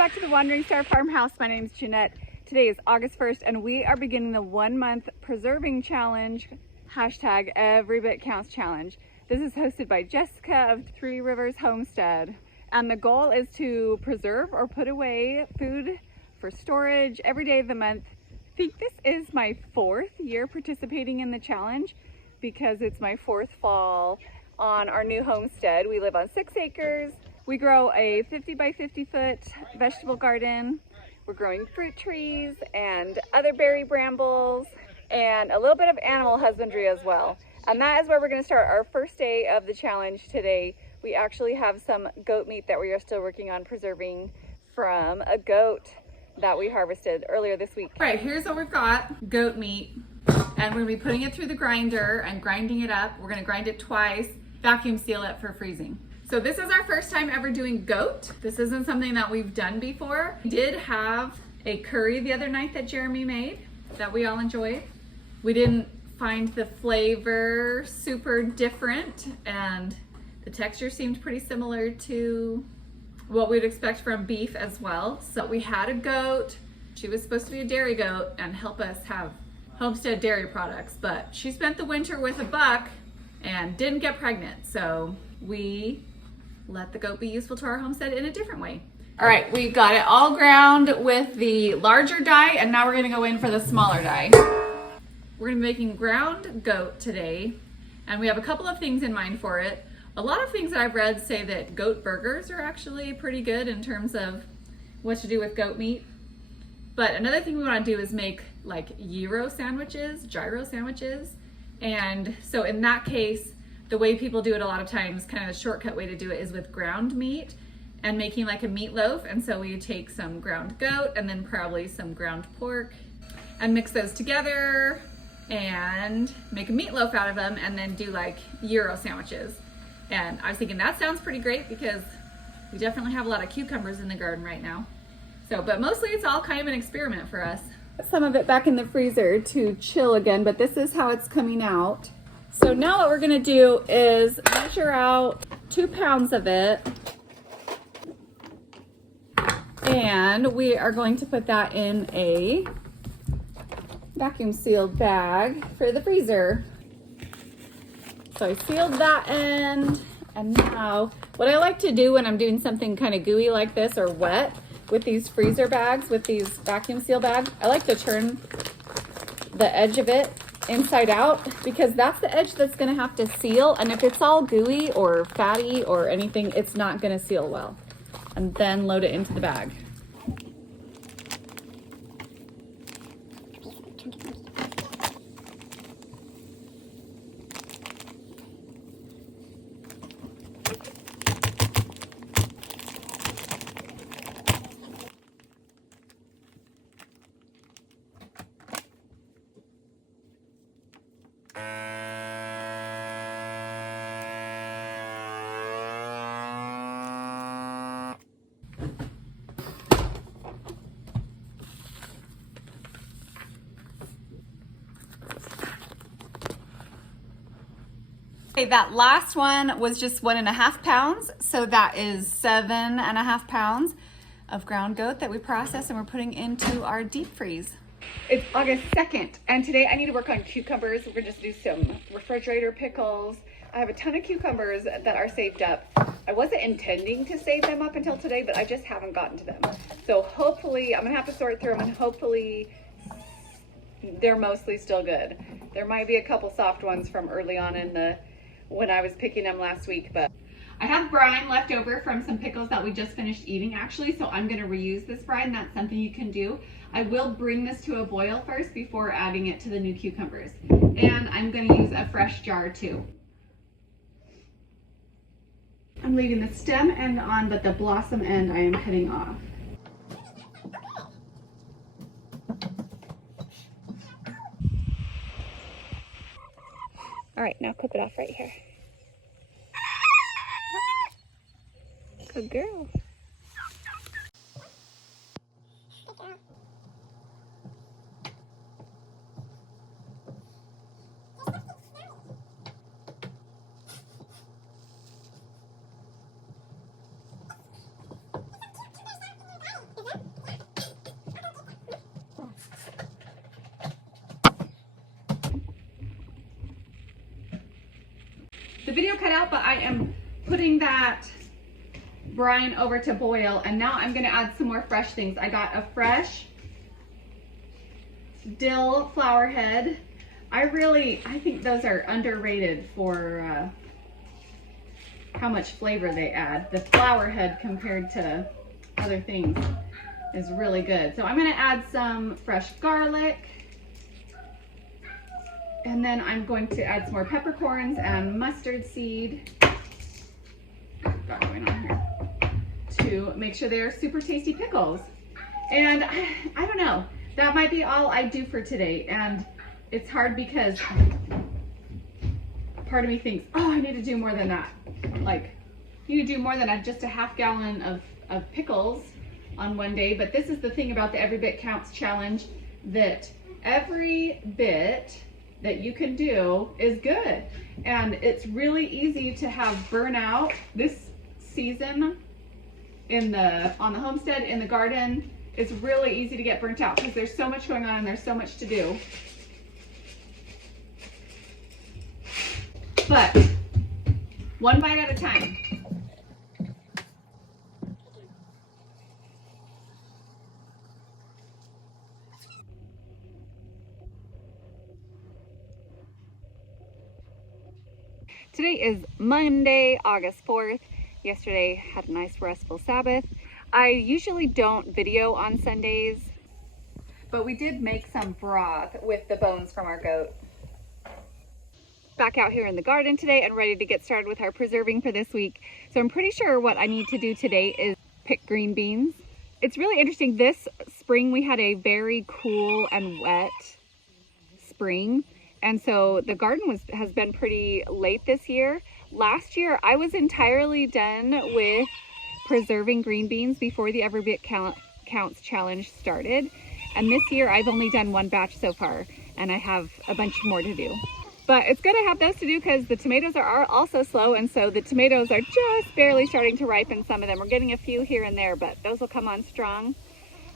back to the Wandering Star Farmhouse. My name is Jeanette. Today is August 1st and we are beginning the 1-month preserving challenge, hashtag Every Bit Counts challenge. This is hosted by Jessica of Three Rivers Homestead. And the goal is to preserve or put away food for storage every day of the month. I think this is my 4th year participating in the challenge because it's my 4th fall on our new homestead. We live on 6 acres. We grow a 50 by 50 foot vegetable garden. We're growing fruit trees and other berry brambles and a little bit of animal husbandry as well. And that is where we're going to start our first day of the challenge today. We actually have some goat meat that we are still working on preserving from a goat that we harvested earlier this week. All right, here's what we've got. Goat meat. And we're going to be putting it through the grinder and grinding it up. We're going to grind it twice, vacuum seal it for freezing. So this is our first time ever doing goat. This isn't something that we've done before. We did have a curry the other night that Jeremy made that we all enjoyed. We didn't find the flavor super different and the texture seemed pretty similar to what we'd expect from beef as well. So we had a goat. She was supposed to be a dairy goat and help us have homestead dairy products, but she spent the winter with a buck and didn't get pregnant. So we let the goat be useful to our homestead in a different way. All right, we got it all ground with the larger die, and now we're gonna go in for the smaller die. We're gonna be making ground goat today, and we have a couple of things in mind for it. A lot of things that I've read say that goat burgers are actually pretty good in terms of what to do with goat meat. But another thing we wanna do is make like gyro sandwiches. And so in that case, the way people do it a lot of times, kind of a shortcut way to do it is with ground meat and making like a meatloaf. And so we take some ground goat and then probably some ground pork and mix those together and make a meatloaf out of them and then do like gyro sandwiches. And I was thinking that sounds pretty great because we definitely have a lot of cucumbers in the garden right now. So, but mostly it's all kind of an experiment for us. Some of it back in the freezer to chill again, but this is how it's coming out. So now what we're gonna do is measure out 2 pounds of it. And we are going to put that in a vacuum sealed bag for the freezer. So I sealed that end. And now what I like to do when I'm doing something kind of gooey like this or wet with these freezer bags, with these vacuum seal bags, I like to turn the edge of it inside out because that's the edge that's going to have to seal, and if it's all gooey or fatty or anything, it's not going to seal well. And then load it into the bag. Okay, that last one was just 1.5 pounds. So that is 7.5 pounds of ground goat that we processed and we're putting into our deep freeze. It's August 2nd and today I need to work on cucumbers. We're gonna just do some refrigerator pickles. I have a ton of cucumbers that are saved up. I wasn't intending to save them up until today, but I just haven't gotten to them. So hopefully I'm gonna have to sort through them and hopefully they're mostly still good. There might be a couple soft ones from early on in when I was picking them last week, but I have brine left over from some pickles that we just finished eating actually, so I'm gonna reuse this brine. That's something you can do. I will bring this to a boil first before adding it to the new cucumbers. And I'm gonna use a fresh jar too. I'm leaving the stem end on, but the blossom end I am cutting off. All right, now clip it off right here. Good girl. video cut out, but I am putting that brine over to boil, and now I'm gonna add some more fresh things. I got a fresh dill flower head. I think those are underrated for how much flavor they add. The flower head compared to other things is really good. So I'm gonna add some fresh garlic, and then I'm going to add some more peppercorns and mustard seed. Got going on here to make sure they are super tasty pickles. And I don't know, that might be all I do for today. And it's hard because part of me thinks, oh, I need to do more than that. Like, you need to do more than just a half gallon of pickles on one day. But this is the thing about the Every Bit Counts challenge, that every bit that you can do is good. And it's really easy to have burnout this season on the homestead, in the garden. It's really easy to get burnt out because there's so much going on and there's so much to do. But one bite at a time. Today is Monday, August 4th. Yesterday had a nice restful Sabbath. I usually don't video on Sundays, but we did make some broth with the bones from our goat. Back out here in the garden today and ready to get started with our preserving for this week. So I'm pretty sure what I need to do today is pick green beans. It's really interesting. This spring we had a very cool and wet spring. And so the garden has been pretty late this year. Last year, I was entirely done with preserving green beans before the Every Bit Counts challenge started. And this year, I've only done one batch so far, and I have a bunch more to do. But it's good to have those to do because the tomatoes are also slow, and so the tomatoes are just barely starting to ripen, some of them. We're getting a few here and there, but those will come on strong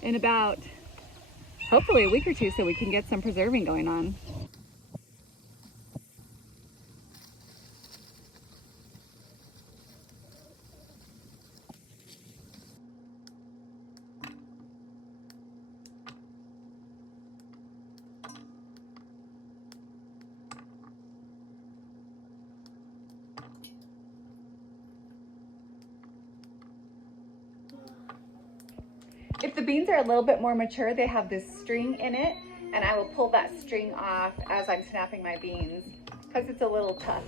in about, hopefully, a week or two so we can get some preserving going on. If the beans are a little bit more mature, they have this string in it, and I will pull that string off as I'm snapping my beans because it's a little tough.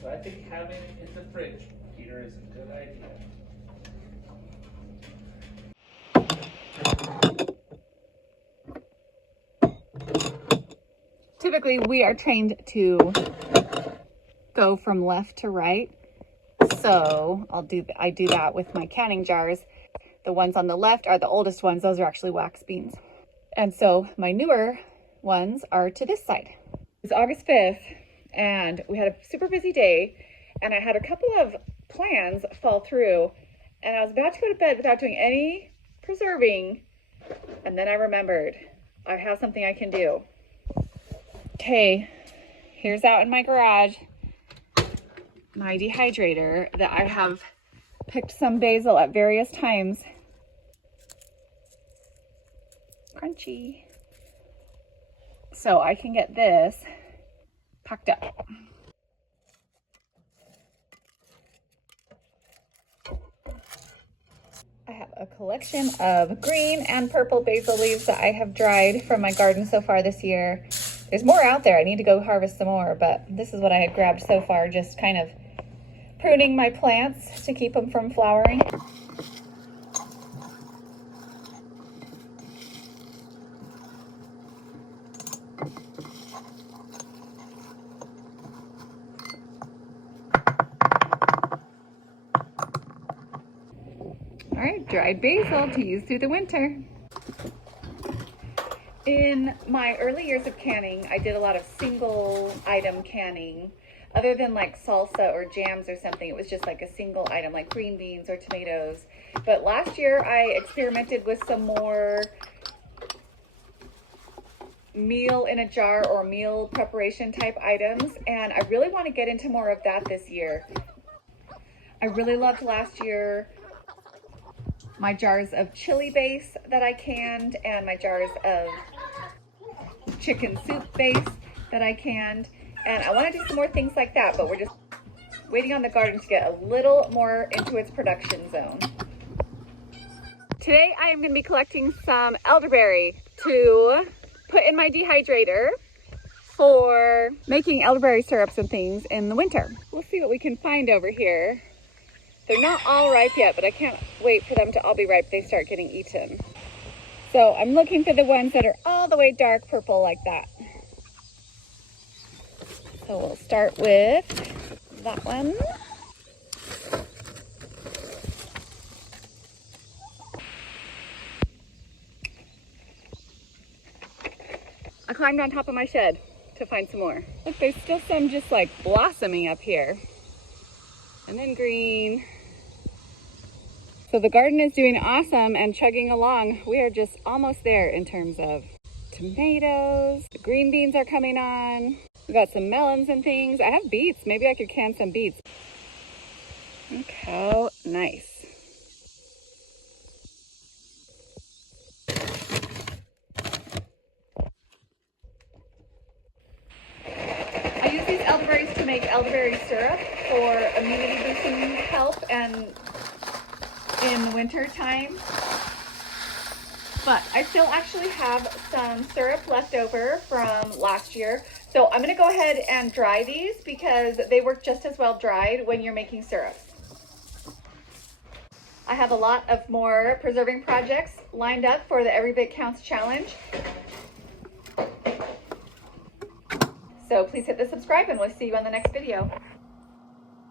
So I think having it in the fridge, Peter, is a good idea. Typically, we are trained to go from left to right. So I do that with my canning jars. The ones on the left are the oldest ones. Those are actually wax beans. And so my newer ones are to this side. It's August 5th, and we had a super busy day, and I had a couple of plans fall through, and I was about to go to bed without doing any preserving, and then I remembered I have something I can do. Okay, here's out in my garage my dehydrator that I have picked some basil at various times. Crunchy. So I can get this packed up. I have a collection of green and purple basil leaves that I have dried from my garden so far this year. There's more out there. I need to go harvest some more, but this is what I had grabbed so far, just kind of pruning my plants to keep them from flowering. All right, dried basil to use through the winter. In my early years of canning, I did a lot of single item canning. other than like salsa or jams or something. It was just like a single item, like green beans or tomatoes. But last year I experimented with some more meal in a jar or meal preparation type items, and I really want to get into more of that this year. I really loved last year my jars of chili base that I canned and my jars of chicken soup base that I canned, and I want to do some more things like that, but we're just waiting on the garden to get a little more into its production zone. Today I am going to be collecting some elderberry to put in my dehydrator for making elderberry syrups and things in the winter. We'll see what we can find over here. They're not all ripe yet, but I can't wait for them to all be ripe. They start getting eaten. So I'm looking for the ones that are all the way dark purple like that. So we'll start with that one. I climbed on top of my shed to find some more. Look, there's still some just like blossoming up here. And then green. So the garden is doing awesome and chugging along. We are just almost there in terms of tomatoes. The green beans are coming on. We got some melons and things. I have beets. Maybe I could can some beets. Look how nice. I use these elderberries to make elderberry syrup for immunity boosting help and in the winter time. But I still actually have some syrup left over from last year. So I'm gonna go ahead and dry these because they work just as well dried when you're making syrups. I have a lot of more preserving projects lined up for the Every Bit Counts challenge. So please hit the subscribe and we'll see you on the next video.